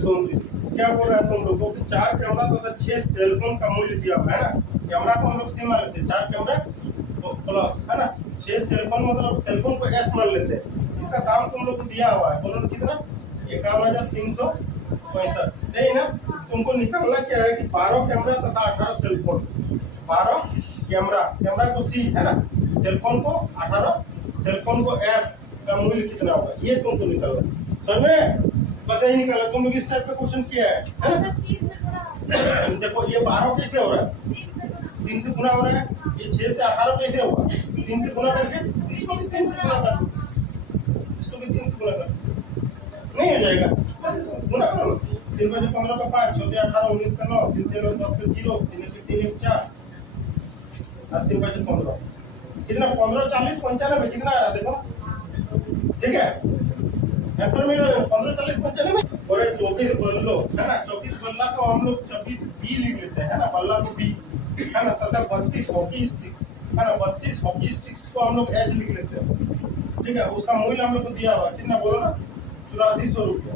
129। क्या बोल रहा है तुम लोगों को कि 4 कैमरा तथा 6 सेलफोन का मूल्य दिया हुआ है ना। कैमरा को हम लोग सी मान लेते हैं, 4 कैमरा प्लस है ना, 6 सेलफोन मतलब सेलफोन को एस मान लेते हैं। इसका दाम तुम लोग को दिया हुआ है, बोलो कितना, 51,365। यही ना। तुमको निकालना क्या है कि 12 कैमरा तथा 18 सेलफोन, 12 कैमरा, कैमरा को सी है ना, सेलफोन को 18, सेलफोन को एफ का मूल्य कितना होगा, ये तुमको निकालना। समझ में? बस यही निकाला। तुम लोग इस टाइप का क्वेश्चन किया है ना। देखो ये 12 कैसे हो रहा है, 3 से गुना हो रहा है। ये 6 से 18 कैसे होगा, 3 से गुना करके, इसको भी 3 से गुना कर, इसको भी 3 से गुना कर, नहीं हो जाएगा। बस इसको गुना करो। 3 बजे 15 का 5, 14 18 19 का 9, 3 3 10 का 0, 3 से 3 1 4 और 3 बजे 15 कितना, 15 40 95 कितना आ रहा है देखो। ठीक है, आंसर में 15 40 95 और 24 बल्लो है ना। 24 बल्ला को हम लोग 24 बी लिख लेते हैं ना, बल्ला को बी है ना, तथा 32 हॉकी स्टिक्स है ना, 32 हॉकी स्टिक्स को हम लोग एच लिख लेते हैं। ठीक है, उसका मूल्य हम लोग को दिया हुआ कितना, बोलो ना, 8400 रुपया।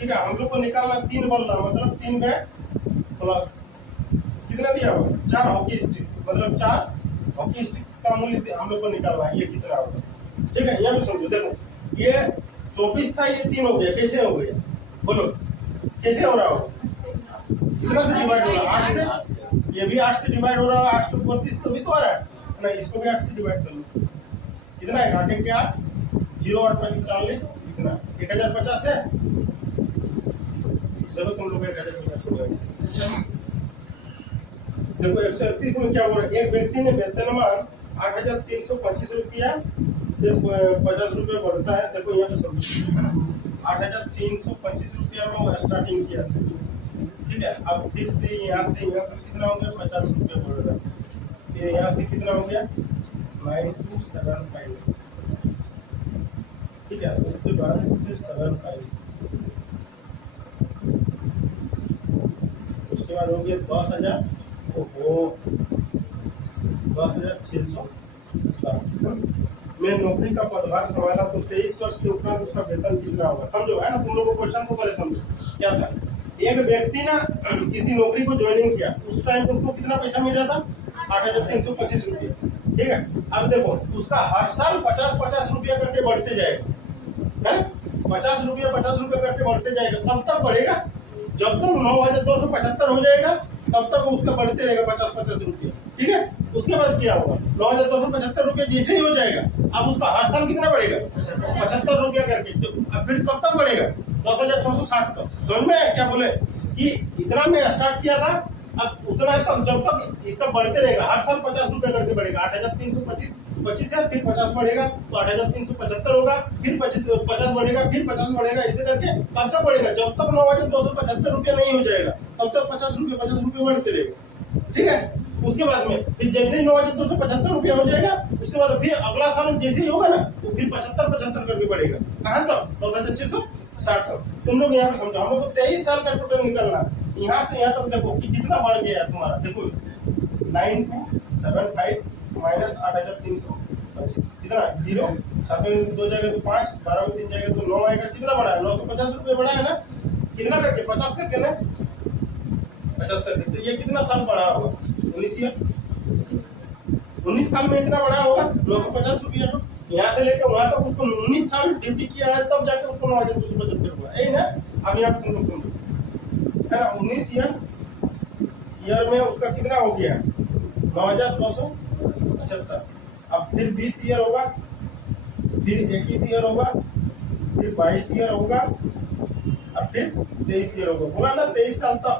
ठीक है, हम लोग को निकालना 3 बल्ला मतलब 3 बैट प्लस कितना दिया हुआ, 4 हॉकी स्टिक्स मतलब 4 हॉकी स्टिक्स का मूल्य हम लोग को निकालना है, ये कितना होगा। ठीक है, ये भी समझो। देखो ये 24 था, ये 3 हो गया, कैसे हो गया बोलो, कैसे हो रहा हो, कितना से डिवाइड हो रहा है, 8 से। ये भी 8 से डिवाइड हो रहा है, 8 को 32 तो भी तो आ रहा है ना, इसको भी 8 से डिवाइड कर लो। कितना है, आगे क्या 0 8 5 40 कितना 1050 है। चलो तुम लोग 1050 हो गया। देखो 131 में क्या बोल रहा है, एक व्यक्ति ने वेतनमान 8,325 रुपया से 50 रुपये बढ़ता है। देखो यहाँ पे समझो 8,325 रुपया में स्टार्टिंग किया था। ठीक है, अब फिर से यहाँ तक कितना हो गया, 50 रुपये बढ़ रहा है। फिर यहाँ से कितना हो गया, 9275। ठीक है, उसके बाद फिर 75, उसके बाद हो गया 10,000, 10,660 में नौकरी का पदभार संभाला तो 23 वर्ष के उपरांत उसका वेतन कितना होगा। समझो है ना, तुम लोगों को क्वेश्चन को पहले समझो क्या था। एक व्यक्ति ना किसी नौकरी को ज्वाइनिंग किया, उस टाइम उसको कितना पैसा मिल रहा था, 8,325 रुपये। ठीक है, अब देखो उसका हर साल 50-50 रुपया करके बढ़ते जाएगा है, 50 रुपया करके बढ़ते जाएगा। कब तक बढ़ेगा, जब तक 9,275 हो जाएगा तब तक उसका बढ़ते रहेगा 50-50 रुपये। ठीक है, उसके बाद क्या होगा, 9,275 रुपये जैसे ही हो जाएगा, अब उसका हर साल कितना बढ़ेगा, 75 रुपया करके। तो अब फिर कब तक बढ़ेगा, 10,660 तक। समझ में क्या बोले कि इतना में स्टार्ट किया था, अब उतना तक जब तक इसका बढ़ते रहेगा, हर साल 50 रुपया करके बढ़ेगा। 8,325 है, फिर 50 बढ़ेगा तो 8,375 होगा, फिर 50 बढ़ेगा, फिर 50 बढ़ेगा, ऐसे करके कब तक बढ़ेगा, जब तक 9,275 रुपया नहीं हो जाएगा तब तक 50 रुपये बढ़ते रहेगा। ठीक है, उसके बाद में फिर जैसे ही 9,275 रुपया हो जाएगा, उसके बाद फिर अगला साल जैसे ही होगा ना तो फिर 75 करके बढ़ेगा। कहाँ तक, 10,660 तक। तुम लोग यहाँ पे समझो, हम लोग को 23 साल का टोटल निकलना, यहाँ से यहाँ तक देखो कि कितना बढ़ गया तुम्हारा। देखो 9275 माइनस 8,325 कितना, 0, 7 में 2 जाएगा तो 5, 12 में 3 जाएगा तो 9 आएगा। कितना बढ़ा है, 950 रुपये बढ़ा है ना, कितना करके 50 करके ना, 50 करके। तो ये कितना साल बढ़ा होगा, 19 ईयर, 19 साल में इतना बढ़ा होगा 950 रुपया। तो यहाँ से लेकर वहां तक उसको 19 साल ड्यूटी किया है, तब जाकर उसको 9,275 हुआ यही ना। अब यहाँ तुम लोग समझो है ना, 19 ईयर में उसका कितना हो गया, 9,275। अब फिर 20 ईयर होगा, फिर 21 ईयर होगा, फिर 22 ईयर होगा, और फिर 23 ईयर होगा। बोला ना 23 साल तक,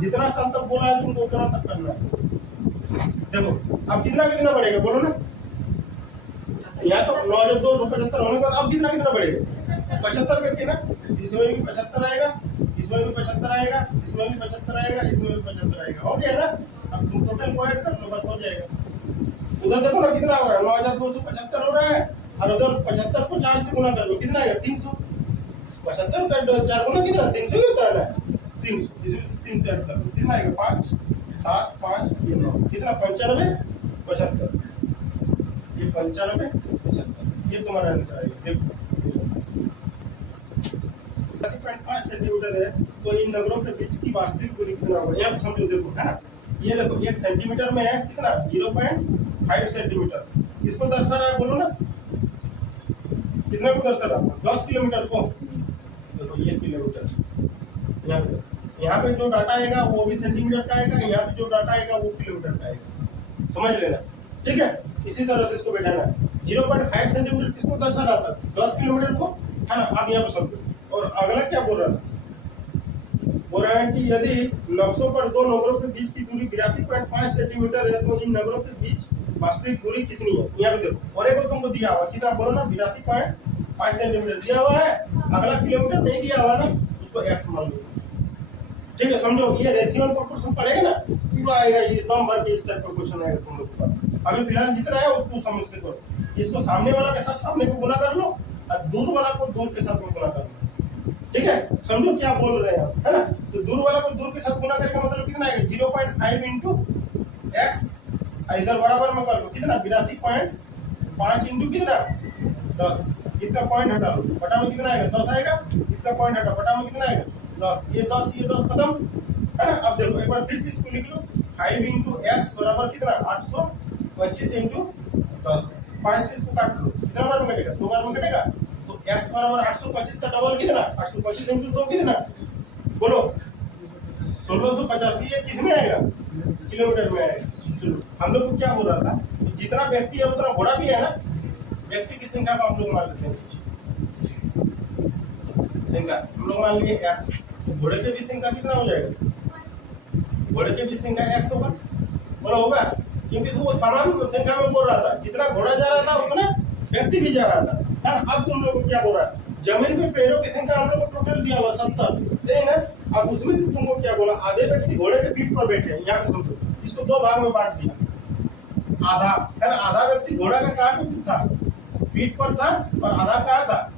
जितना साल तक बोला है तुमको उतना तक करना है। देखो अब कितना बढ़ेगा बोलो ना, यहाँ तो 9,275 होने के बाद अब कितना बढ़ेगा, 75 करके ना। इसमें भी 75 आएगा, इसमें भी 75 आएगा, इसमें भी 75 आएगा, इसमें भी 75 आएगा। हो गया ना, अब तुम टोटल को ऐड कर लो, बस हो जाएगा। उधर देखो ना कितना हो रहा है, 9,275 हो रहा है, और उधर 75 को 4 से गुना कर लो, कितना आएगा, 300। 75 का 4 गुना कितना, 300 ही होता है ना, 300, इसमें से 300 ऐड कर लो, कितना आएगा, 5 7 5 ये 9, कितना, 95 75, ये 95 75, ये तुम्हारा आंसर आएगा। देखो 5 सेंटीमीटर है तो इन नगरों के बीच की वास्तविक दूरी कितना होगा, ये आप समझो। देखो है ना, ये देखो 1 सेंटीमीटर में है कितना 0.5 सेंटीमीटर, इसको दर्शा रहा है, बोलो ना कितना को दर्शा रहा है, 10 किलोमीटर को। देखो ये किलोमीटर, यहाँ पे जो डाटा आएगा वो भी सेंटीमीटर का आएगा, यहाँ पे जो डाटा आएगा वो किलोमीटर का आएगा, समझ लेना, ठीक है। इसी तरह से इसको बैठाना है। 0.5 सेंटीमीटर किसको दर्शा रहा था, 10 किलोमीटर को, है ना। अब यहाँ पे समझो। और अगला क्या बोल रहा था, बोल रहा है कि यदि नक्शों पर दो नगरों के बीच की दूरी 82.5 सेंटीमीटर है तो इन नगरों के बीच वास्तविक दूरी कितनी है। यहाँ पे देखो, और एक तुमको दिया हुआ कितना, बोलो ना 82.5 सेंटीमीटर दिया हुआ है, अगला किलोमीटर नहीं दिया हुआ ना, उसको एक्स मान लो, ठीक है। समझो, ये रेशियल प्रोपोर्शन पड़ेगा ना, पूरा आएगा, ये दम भर के इस टाइप का क्वेश्चन आएगा तुम लोग का। अभी फिलहाल जितना है उसको समझ के करो, इसको सामने वाला के साथ सामने को गुना कर लो और दूर वाला को दूर के साथ में गुना कर लो, ठीक है। समझो क्या बोल रहे हैं आप, है ना। तो दूर वाला को दूर के साथ गुना करने का मतलब कितना आएगा, 0.5 इंटू एक्स, इधर बराबर में कर लो कितना 82.5 इंटू कितना 10, इसका पॉइंट हटा लो, बटा में कितना आएगा 10 आएगा, इसका पॉइंट हटा, बटा में कितना आएगा 10, ये 10 खत्म, है ना। अब देखो एक बार फिर से इसको लिख लो, 5 इंटू एक्स बराबर कितना 825 इंटू 10, 5 से इसको काट लो, कितना बार में कटेगा, 2 बार में कटेगा, तो x बराबर 825 का डबल कितना 825 इंटू 2 कितना, बोलो 1685, ये किस में आएगा, किलोमीटर में आएगा। चलो हम लोग को क्या बोल रहा था, जितना व्यक्ति है उतना घोड़ा भी है ना, व्यक्ति की संख्या को हम लोग मान लेते हैं, संख्या हम लोग मान लिए x, घोड़े के भी संख्या कितना हो जाएगा, घोड़े के भी संख्या x होगा, बोलो होगा, क्योंकि वो समान संख्या में बोल रहा था, जितना घोड़ा जा रहा था उतना व्यक्ति भी जा रहा था। अब तुम लोग को क्या बोल रहा है, जमीन पे पैरों की संख्या हम लोग को टोटल दिया हुआ 70, है ना। अब उसमें से तुमको क्या बोला, आधे व्यक्ति घोड़े के पीठ पर बैठे हैं, यहाँ पे समझो, इसको 2 भाग में बांट दिया, आधा है ना, आधा व्यक्ति घोड़ा का कहाँ पे था, पीठ पर था, और आधा कहाँ था,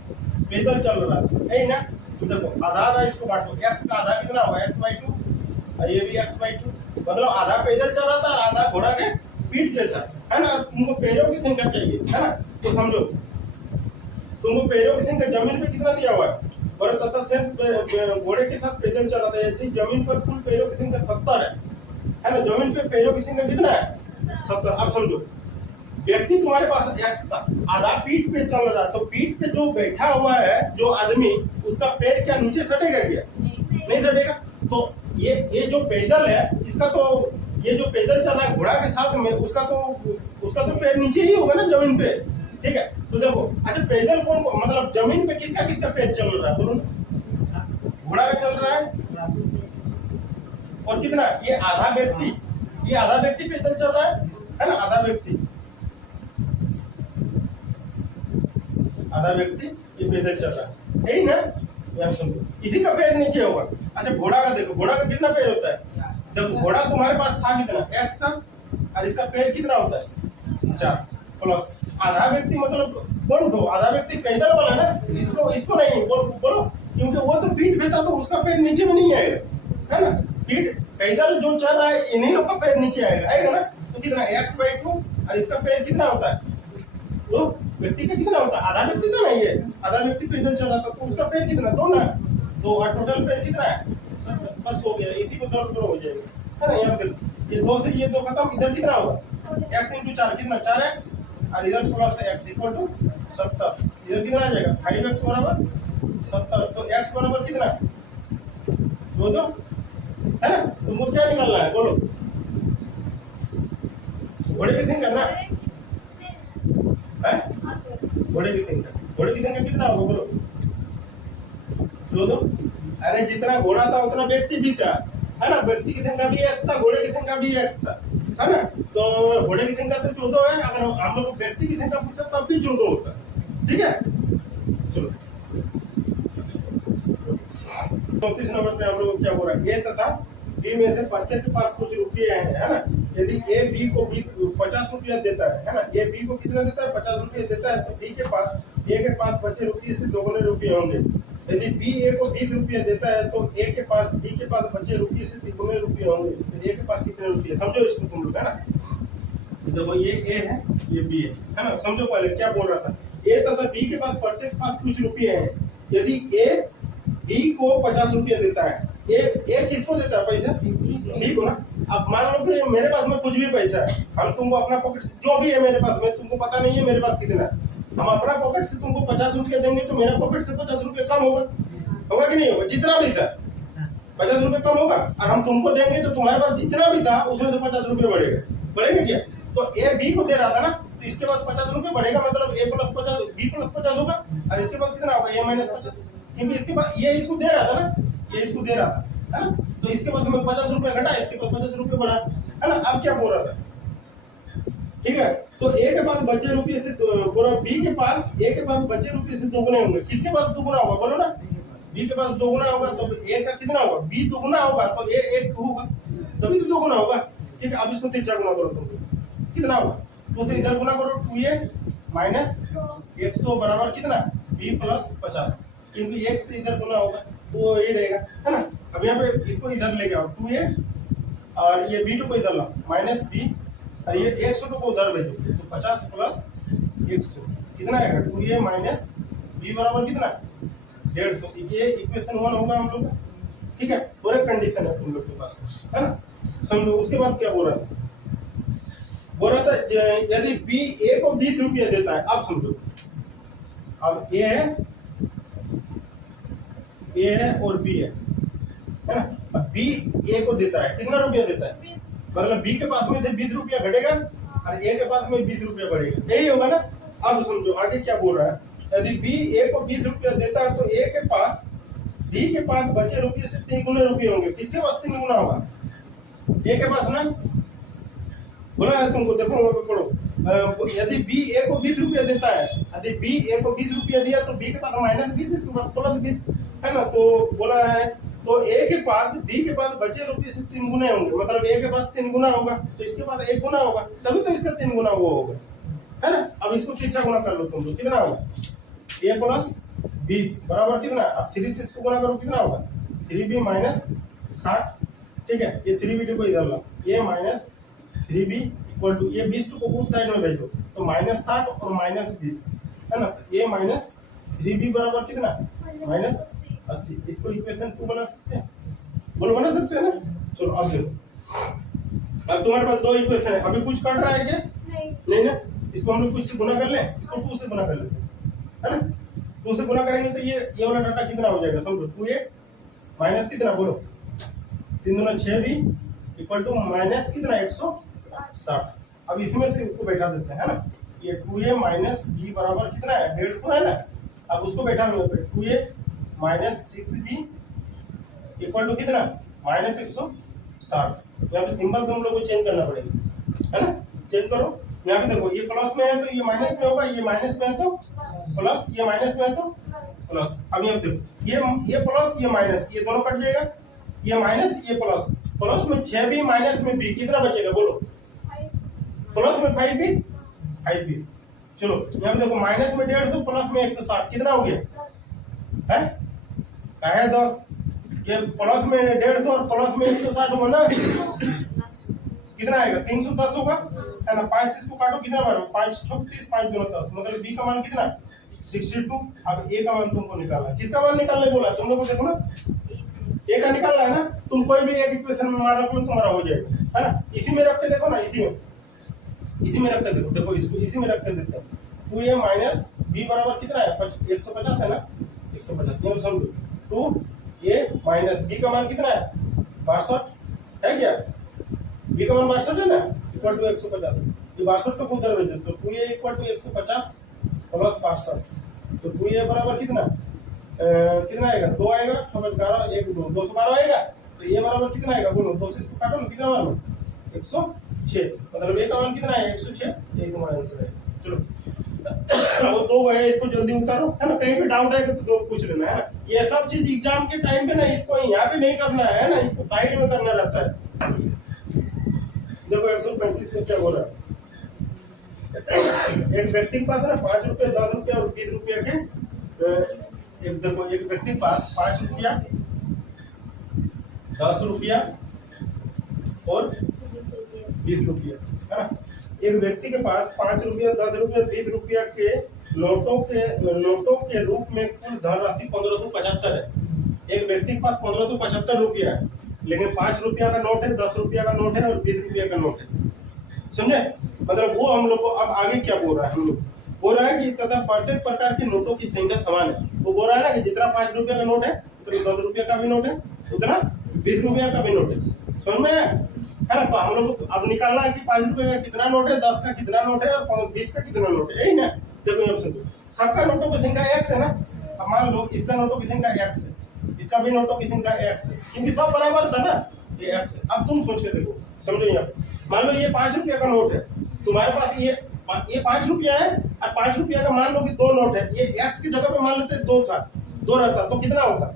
पैदल चल रहा था, है ना। तो देखो आधा आधा इसको बांटो, x का आधा कितना होगा x/2, और ये भी x/2, मतलब आधा पैदल चल रहा था और आधा घोड़ा के पीठ पे था, है ना। तुमको पैरों की संख्या चाहिए, है ना। तो समझो तुमको पैरों की संख्या जमीन पे कितना दिया हुआ है, और तथा शेष घोड़े के साथ पैदल चल रहा था, यदि जमीन पर कुल पैरों की संख्या 70 है ना, जमीन पे पैरों की संख्या कितना है 70। अब समझो व्यक्ति तुम्हारे पास x था, आधा पीठ पे चल रहा, तो पीठ पे जो बैठा हुआ है जो आदमी, उसका पैर क्या नीचे सटेगा क्या, नहीं सटेगा। तो ये जो पैदल है, इसका तो ये जो पैदल चल रहा है घोड़ा के साथ में, उसका तो पैर नीचे ही होगा ना जमीन पे, ठीक है। तो देखो अच्छा पैदल कौन, मतलब जमीन पे किसका किसका पैर चल रहा है, बोलो ना, घोड़ा का चल रहा है, और कितना, ये आधा व्यक्ति पैदल चल रहा है ना, आधा व्यक्ति ये पैदल चल रहा है, यही ना, यहाँ समझो, इसी का पैर नीचे होगा। अच्छा घोड़ा का देखो, घोड़ा का कितना पैर होता है, देखो घोड़ा तुम्हारे पास था कितना x था, और इसका पैर कितना होता है 4, प्लस आधा व्यक्ति, मतलब बोलो दो, आधा व्यक्ति पैदल वाला ना, इसको नहीं बोलो, क्योंकि वो तो पीठ पे था, तो उसका पैर नीचे में नहीं आएगा, है ना। पीठ पैदल जो चल रहा है इन्हीं लोग का पैर नीचे आएगा ना। तो कितना x/2, और इसका पैर कितना होता है, तो व्यक्ति का कितना होता है, आधा व्यक्ति था ना, ये आधा व्यक्ति पैदल चल रहा था, तो उसका पैर कितना 2 ना, 2, और टोटल पैर कितना है, बस हो गया, इसी को सॉल्व करो हो जाएगा, है ना। यहाँ देखो ये 2 से ये 2 खत्म, इधर कितना होगा x इंटू 4 कितना 4x, और इधर प्लस x इक्वल टू 70, इधर कितना आ जाएगा 5x बराबर 70, तो x बराबर कितना 14, है ना। तुमको क्या निकालना है, बोलो, घोड़े की संख्या ना, है घोड़े की संख्या कितना होगा, बोलो 14। अरे जितना घोड़ा था उतना व्यक्ति भी था, है ना, व्यक्ति की संख्या भी x था, घोड़े की संख्या भी x था, है ना। तो घोड़े की संख्या तो 14 है, अगर हम लोग व्यक्ति की संख्या पूछते तब भी 14 होता, ठीक है। चलो 34 नंबर पे हम लोग क्या बोल रहा है, ए तथा बी में से प्रत्येक के पास कुछ रुपये हैं, है ना। यदि ए बी को 50 रुपया देता है ना, ए बी को कितना देता है 50 रुपये देता है, तो बी के पास ए के पास बचे रुपये से दोगुने रुपये होंगे। यदि बी ए को 20 रुपये देता है तो ए के पास बी के पास बचे रुपये से 3 रुपये होंगे, तो ए के पास कितने रुपये, समझो इसको तुम लोग, है ना। देखो ये ए है, ये बी है ना, समझो पहले क्या बोल रहा था, ए तथा बी के पास प्रत्येक पास कुछ रुपये हैं। यदि ए बी को 50 रुपया देता है। ए किसको देता है पैसा? बी को ना। अब मान लो कि मेरे पास में कुछ भी पैसा है, हम तुमको अपना पॉकेट से जो भी है मेरे पास में, तुमको पता नहीं है मेरे पास कितना है, हम अपना पॉकेट से तुमको 50 रुपया देंगे तो मेरा पॉकेट से 50 रुपया कम होगा, होगा कि नहीं होगा? जितना भी था 50 रुपये कम होगा, और हम तुमको देंगे तो तुम्हारे पास जितना भी था उसमें से 50 रुपये बढ़ेगा, बढ़ेगा क्या? तो ए बी को दे रहा था ना, तो इसके पास 50 रुपये बढ़ेगा, मतलब ए प्लस 50 बी प्लस 50 होगा, और इसके पास कितना होगा? ए माइनस 50, क्योंकि इसके पास ये इसको दे रहा था ना, ये इसको दे रहा था, है ना? तो इसके पास हमें 50 रुपये घटा, इसके पास 50 रुपये बढ़ा, है ना? अब क्या बोल रहा था? ठीक है, तो ए के पास बचे रुपये से पूरा बी के पास ए के पास बचे रुपये से दोगुने होंगे। किसके पास दोगुना होगा बोलो ना? बी के पास दोगुना होगा, तो ए का कितना होगा? बी दोगुना होगा तो ए एक होगा, तभी तो दोगुना होगा। ठीक है, अब इसको तिरछा गुना करो, तुम कितना होगा? तो उसे इधर गुना करो, 2a माइनस 100 बराबर कितना? b प्लस 50, क्योंकि एक से इधर गुना होगा तो ये रहेगा, है ना? अब यहाँ पे इसको इधर लेके आओ, 2a और ये b2 को इधर लाओ माइनस b, और ये 100 को उधर भेजो, तो 50 प्लस 100 कितना आएगा? 2a माइनस b बराबर कितना? 150। ये इक्वेशन 1 होगा हम लोग का। ठीक है, और एक कंडीशन है तुम लोग के पास, है ना? समझो। उसके बाद क्या बोल रहा था? बोल रहा था यदि बी ए को 20 रुपया देता है, अब समझो, अब ए है और बी है ना? अब बी ए को देता है, कितना रुपया देता है? मतलब बी के पास में से 20 रुपया घटेगा और ए के पास में 20 रुपया बढ़ेगा, यही होगा ना? अब समझो आगे क्या बोल रहा है। यदि बी ए को 20 रुपया देता है तो ए के पास बी के पास बचे रुपये से 3 गुना रुपये होंगे। किसके पास 3 गुना होगा? ए के पास ना, बोला है तुमको, देखो वहां पे पढ़ो। यदि बी ए को 20 रुपया देता है, यदि बी ए को 20 रुपया दिया तो बी के पास माइनस 20, इसके पास प्लस 20, है ना? तो बोला है तो ए के पास बी के पास बचे रुपये से 3 गुना होंगे, मतलब ए के पास 3 गुना होगा तो इसके पास 1 गुना होगा, तभी तो इसका 3 गुना वो होगा, है ना? अब इसको तिरछा गुना कर लो तुम, तो कितना होगा? ए प्लस बी बराबर कितना? अब 3 से इसको गुना करो, कितना होगा? 3b minus 60। ठीक है, ये 3b को इधर लाओ, ए माइनस 3b इक्वल टू ये 20 को उस साइड में भेजो, तो माइनस 60 और माइनस 20, है ना? तो ए माइनस 3b बराबर कितना? माइनस 80। इसको इक्वेशन 2 बना सकते हैं, बोलो बना सकते हैं ना? चलो अब देखो, अब तुम्हारे पास दो इक्वेशन है, अभी कुछ कट रहा है क्या? नहीं ना? इसको हम लोग कुछ से गुना कर लें, इसको 2 से गुना कर लेते हैं, है ना? 2 से गुना करेंगे तो ये वाला डाटा कितना हो जाएगा? समझो, 2a माइनस कितना बोलो? 3 दूना 6b इक्वल टू माइनस कितना? 160। अब इसमें से उसको बैठा देते हैं, है ना? ये 2a माइनस b बराबर कितना है? 150 है ना? अब उसको बैठा हुआ है, 2a minus 6b equal to कितना? माइनस 160। यहाँ पे सिंबल तुम लोग को चेंज करना पड़ेगा, है ना? चेंज करो। यहाँ पे देखो, ये प्लस में है तो ये माइनस में होगा, ये माइनस में है तो प्लस, ये माइनस में है तो प्लस। अब यहाँ देखो, ये प्लस ये माइनस, ये दोनों कट जाएगा, ये माइनस ये प्लस, प्लस में 6b माइनस में b, कितना बचेगा बोलो? प्लस में 5b 5b। चलो यहाँ पे देखो, माइनस में 150 प्लस में 160, कितना हो गया? है क्या है? 10। ये प्लस में 150 और प्लस में 160 होगा ना, कितना आएगा? 310 होगा, है ना? 5 से इसको काटो, कितना बार? 5 6 30, 5 दूना 10, मतलब b का मान कितना? 62। अब a का मान तुमको निकालना है। किसका मान निकालने बोला तुम लोग को? देखो ना, a का निकालना है ना। तुम कोई भी एक इक्वेशन में मान रख लो, तुम्हारा हो जाएगा, है ना? इसी में रख के देखो ना, इसी में रख के देखो, देखो इसको इसी में रख के देखते हैं। 2a माइनस b बराबर कितना है? 150 है ना? 150। ये समझो, 2a माइनस b का मान कितना है? 62 है क्या? b का मान 62 है ना, इक्वल टू 150। ये 62 को उधर भेज दो, तो 2a इक्वल टू 150 प्लस 62, तो 2a बराबर कितना? कितना आएगा? 2 आएगा, 6 11 1 2 212 आएगा। तो a बराबर कितना आएगा बोलो? 2 से इसको काटो ना, कितना मान? 106, मतलब a का मान कितना है? 106। यही तुम्हारा आंसर है। चलो अब 2 गए, इसको जल्दी उतारो, है ना? कहीं पे डाउट आएगा तो 2 पूछ लेना, है ना? ये सब चीज एग्जाम के टाइम पे ना, इसको यहाँ पे नहीं करना है ना, इसको साइड में करना रहता है। देखो 135 में क्या बोला? एक व्यक्ति के पास ना 5 रुपये 10 रुपये और 20 रुपये के, देखो एक व्यक्ति के पास 5 रुपया 10 रुपया और 20 रुपया, है ना? एक व्यक्ति के पास 5 रुपया 10 रुपया 20 रुपया के नोटों के रूप में कुल धनराशि 1575 है। एक व्यक्ति के पास 15 तो 75 रुपया है, लेकिन 5 रुपया का नोट है, 10 रुपया का नोट है और 20 रुपया का नोट है। समझे? मतलब वो हम लोग को अब आगे क्या बोल रहा है, हम लोग बोल रहा है कि तथा प्रत्येक प्रकार के नोटों की संख्या समान है। वो बोल रहा है ना कि जितना 5 रुपया का नोट है उतना 10 रुपया का भी नोट है, उतना 20 रुपया का भी नोट है। समझ में है ना? तो हम लोग अब निकालना है कि 5 रुपये का कितना नोट है, 10 का कितना नोट है और 20 का कितना नोट है, यही ना। देखो यहाँ सुनो, सबका नोटों की संख्या x है ना। अब मान लो इसका नोटों की संख्या x है, इसका भी नोटों की संख्या x है, क्योंकि सब बराबर था ना, ये x है। अब तुम सोच के देखो, समझो यहाँ मान लो ये 5 रुपया का नोट है, तुम्हारे पास ये 5 रुपया है और 5 रुपया का मान लो कि 2 नोट है। ये x की जगह पे मान लेते 2 था, 2 रहता तो कितना होता,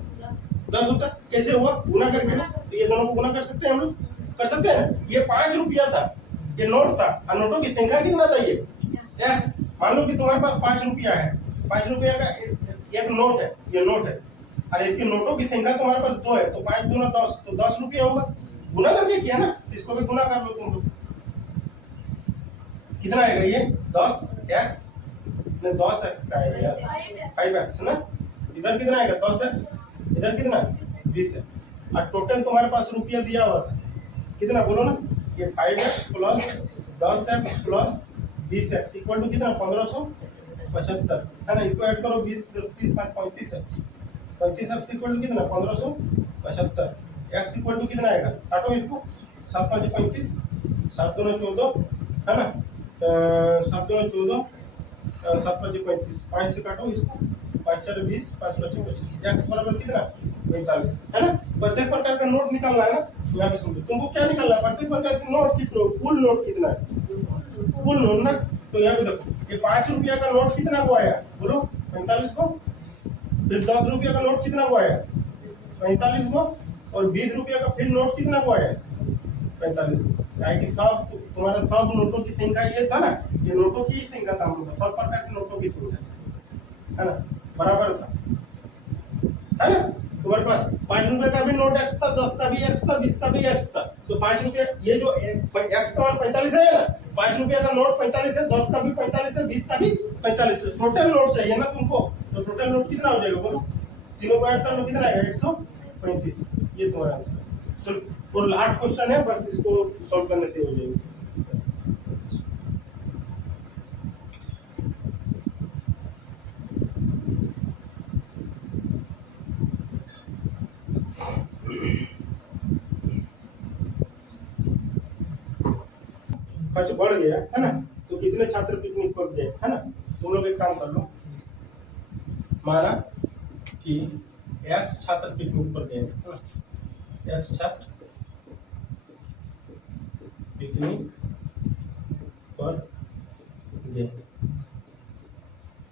10 होता। कैसे हुआ, गुना करके ना। तो ये दोनों को गुना कर सकते हैं, हम लोग कर सकते हैं। ये 5 रुपया था, ये नोट था, और नोटों की संख्या कितना था, ये x। मान लो कि तुम्हारे पास 5 रुपया है, 5 रुपया का एक नोट है, ये नोट है, और इसकी नोटों की संख्या तुम्हारे पास 2 है, तो 5 दूना 10, तो 10 रुपया होगा। गुना करके किया ना, इसको भी गुना कर लो तुम लोग, कितना आएगा ये 10x ने 10x का है यार 5x ना। इधर कितना आएगा 10x, इधर कितना 20x, और टोटल तुम्हारे पास रुपया दिया हुआ था कितना, बोलो ना। ये 5x plus 10x plus 20x equal to कितना 1575 है ना। इसको ऐड करो 20 30 5 35x, 35x इक्वल टू कितना 1575, x इक्वल टू कितना आएगा, काटो इसको, 7 5 35, 7 2 14 है ना, 7 2 14, 7 5 35, 5 से काटो इसको, 5 4 20, 5 5 25, x बराबर कितना 45 है ना। प्रत्येक प्रकार का नोट निकालना है ना। यहाँ पे समझो तुमको क्या निकालना है, प्रत्येक प्रकार के नोट की कुल नोट कितना है, कुल नोट ना। तो यहाँ पे देखो ये 5 रुपया का नोट कितना को आया, बोलो 45 को। फिर 10 रुपया का नोट कितना को आया, 45 को। और 20 रुपया का फिर नोट कितना को आया, 45 को। क्या कि सब तुम्हारा सब नोटों की संख्या ये था ना, ये नोटों की संख्या था, हम लोग सब प्रकार के नोटों की संख्या है ना, बराबर था, है ना। तुम्हारे पास 5 रुपए का भी नोट x था, 10 का भी x था, 20 का भी x था। तो 5 रुपये ये जो x का मान 45 है ना, 5 रुपया का नोट 45 है, 10 का भी 45 है, 20 का भी 45 है। टोटल नोट चाहिए ना तुमको, तो टोटल नोट कितना हो जाएगा बोलो, तीनों को ऐड कर लो, कितना आएगा 135। ये तुम्हारा आंसर है। चलो और लास्ट क्वेश्चन है, बस इसको सॉल्व करने से हो जाएगा। खर्च बढ़ गया है ना, तो कितने छात्र पिकनिक पर गए, है ना। तुम लोग एक काम कर लो, माना कि x छात्र पिकनिक पर गए, है ना, x छात्र पिकनिक पर गए।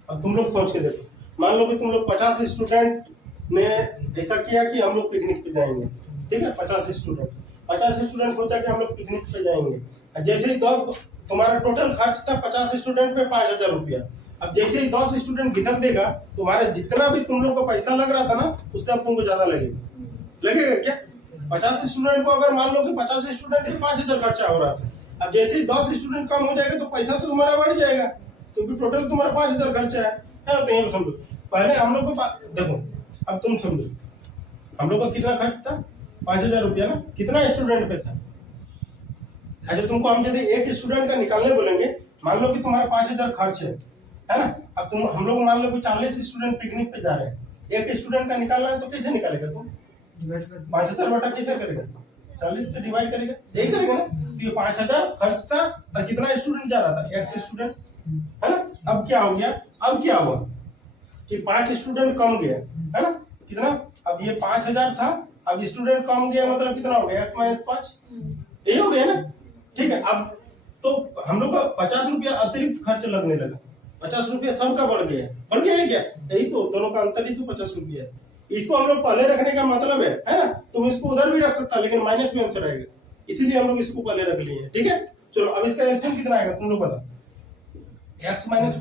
अब तुम लोग सोच के देखो, मान लो कि तुम लोग 50 स्टूडेंट ने ऐसा किया कि हम लोग पिकनिक पे जाएंगे, ठीक है। 50 स्टूडेंट सोचा कि हम लोग पिकनिक पे जाएंगे। जैसे ही 10 तुम्हारा टोटल खर्च था 50 स्टूडेंट पे 5000 रुपया। अब जैसे ही 10 स्टूडेंट घिसक देगा, तुम्हारे जितना भी तुम लोग को पैसा लग रहा था ना, उससे अब तुमको ज्यादा लगेगा क्या। 50 स्टूडेंट को अगर मान लो कि 50 स्टूडेंट से 5000 खर्चा हो रहा था, अब जैसे ही 10 स्टूडेंट कम हो जाएगा तो पैसा तो तुम्हारा बढ़ जाएगा, क्योंकि टोटल तुम्हारा 5000 खर्चा है ना। तो ये समझो, पहले हम लोग को देखो, अब तुम समझो हम लोग का कितना खर्च था 5000 रुपया ना, कितना स्टूडेंट पे था। अच्छा तुमको हम यदि एक स्टूडेंट का निकालने बोलेंगे, मान लो कि तुम्हारा 5000 खर्च है ना। अब तुम हम लोग मान लो कि 40 स्टूडेंट पिकनिक पे जा रहे हैं, एक स्टूडेंट का निकालना है, तो कैसे निकालेगा तुम, 5000 बटा कैसे करेगा, 40 से डिवाइड करेगा, यही करेगा ना। तो ये 5000 खर्च था और कितना स्टूडेंट जा रहा था, एक स्टूडेंट, है ना। अब क्या हो गया, अब क्या हुआ कि 5 स्टूडेंट कम गया, है ना, कितना। अब ये 5000 था, अब स्टूडेंट कम गया, मतलब कितना हो गया, x - 5, यही हो गया ना, ठीक है। अब तो हम लोग का 50 रुपया अतिरिक्त खर्च लगने लगा, 50 रुपया सबका बढ़ गया है क्या, यही तो दोनों का अंतर ही तो 50 रुपया है। इसको हम लोग पहले रखने का मतलब है ना। तुम इसको उधर भी रख सकता, लेकिन माइनस में आंसर आएगा, इसीलिए हम लोग इसको पहले रख लिए हैं, ठीक है। चलो अब इसका एलसीएम कितना आएगा तुम लोग बताओ, x - 5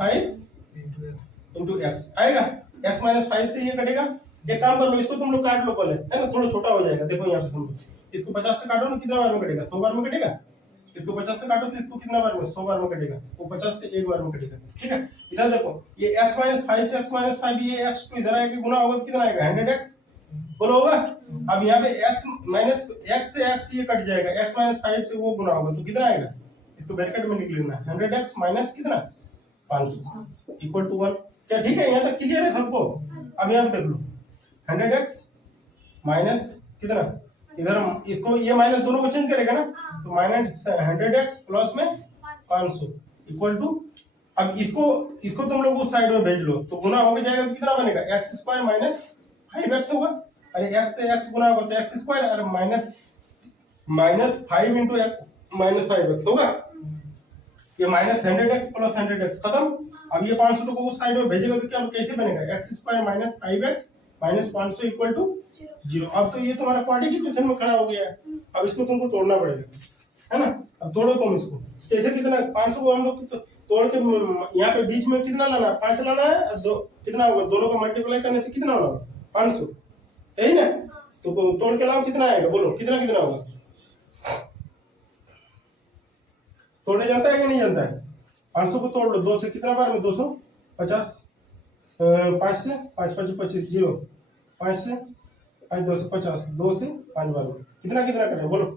इंटू एक्स आएगा। x - 5 से ये कटेगा, एक काम कर लो, इसको तुम लोग काट लो पहले, है ना, थोड़ा छोटा हो जाएगा। देखो यहाँ पे समझो, इसको 50 से काटो ना, कितना बार में कटेगा, 100 बार में कटेगा। इसको 50 से काटो तो इसको कितना बार में, 100 बार में कटेगा। वो 50 से एक बार में कटेगा, ठीक है। इधर देखो, ये x - 5 से x - 5, ये x तो इधर आएगा, गुना होगा तो कितना आएगा 100x, बोलो होगा। अब यहाँ पे x माइनस x से x ये कट जाएगा, x माइनस 5 से वो गुना होगा तो कितना आएगा, इसको ब्रैकेट में लिख लेना 100x माइनस कितना 500 इक्वल टू 1। क्या ठीक है, यहाँ तक क्लियर है सबको। अब यहाँ पे देख लो 100x माइनस कितना, इधर इसको ये माइनस दोनों को चेंज करेगा ना, तो माइनस 100x प्लस में 500 इक्वल टू, अब इसको तुम लोग उस साइड में भेज लो तो गुना होकर जाएगा तो कितना बनेगा, एक्स स्क्वायर माइनस 5x होगा। अरे x से x गुना होगा तो एक्स स्क्वायर, अरे माइनस 5 इंटू माइनस 5x होगा। ये माइनस 100x प्लस 100x खत्म। अब ये 500 को उस साइड में भेजेगा तो क्या कैसे बनेगा, X square minus 5x minus 500 equal to 0। अब तो ये तुम्हारा क्वाड्रेटिक इक्वेशन में खड़ा हो गया है। अब इसको तुमको तोड़ना पड़ेगा, है ना। अब तोड़ो तुम इसको कैसे, कितना 500 को हम लोग तोड़ के यहाँ पे बीच में कितना लाना है, 5 लाना है, दो कितना होगा, दोनों को मल्टीप्लाई करने से कितना होगा 500, यही ना। तो तोड़ के लाओ कितना आएगा, बोलो कितना कितना होगा, तोड़ने जानता है कि नहीं जानता है। 500 को तोड़ लो, 2 से कितना बार में 250, 5 से 5 5 25 0, 5 से 5 2 से 50, 2 से 5 बार में कितना कितना करें बोलो,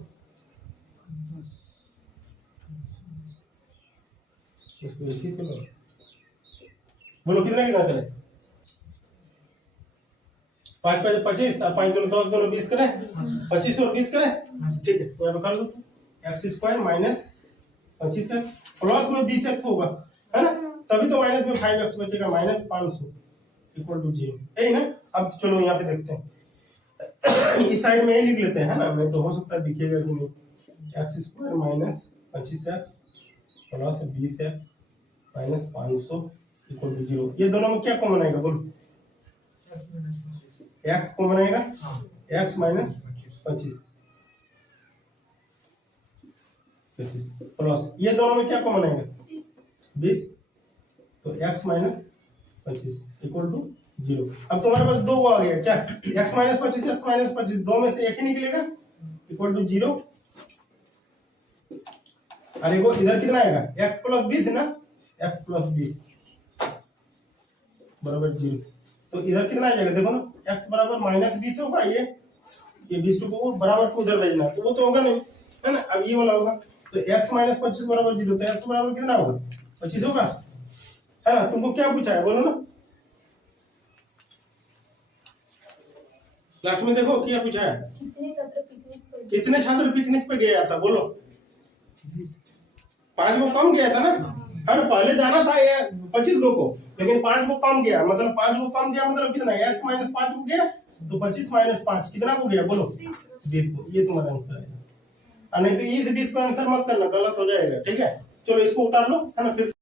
इसको इसी पे लो, बोलो कितना कितना करें, 5 5 25 और 5 2 10 दोनों 20 करें, 25 और 20 करें, ठीक है। तो यहाँ पे कर लो X square minus 25x plus में 20x होगा, है ना, तभी तो माइनस में 5x बचेगा, माइनस 500 इक्वल टू 0, यही ना। अब चलो यहाँ पे देखते हैं, इस साइड में ये लिख लेते हैं, है ना, नहीं तो हो सकता है दिखेगा कि नहीं, X square minus 25x plus 20x minus 500 equal to 0। ये दोनों में क्या कॉमन आएगा बोलो, x कॉमन आएगा, x माइनस 25 प्लस ये दोनों में क्या कॉमन आएगा 20, तो x माइनस 25 इक्वल टू 0। अब तुम्हारे पास दो आ गया क्या, x माइनस 25 x माइनस 25, दो में से एक ही निकलेगा इक्वल टू 0। अरे वो इधर कितना आएगा, x प्लस 20 है ना, x प्लस 20 बराबर 0। तो इधर कितना आ जाएगा देखो ना, x बराबर माइनस 20 होगा, ये 20 को बराबर को उधर भेजना, तो वो तो होगा नहीं, है ना। अब ये वाला होगा, तो x माइनस 25 बराबर 0, तो x बराबर कितना होगा 25 होगा, है ना। तुमको क्या पूछा है बोलो ना, क्लास में देखो क्या पूछा है, कितने छात्र पिकनिक पे गया था बोलो, 5 को कम गया था ना, है ना। पहले जाना था ये 25 को, लेकिन 5 को कम गया, मतलब 5 को कम गया मतलब कितना, x माइनस 5 को गया तो 25 माइनस 5 कितना को गया बोलो 20 को। ये तुम्हारा आंसर है, नहीं तो इस 20 का आंसर मत करना, गलत हो जाएगा, ठीक है। चलो इसको उतार लो, है ना, फिर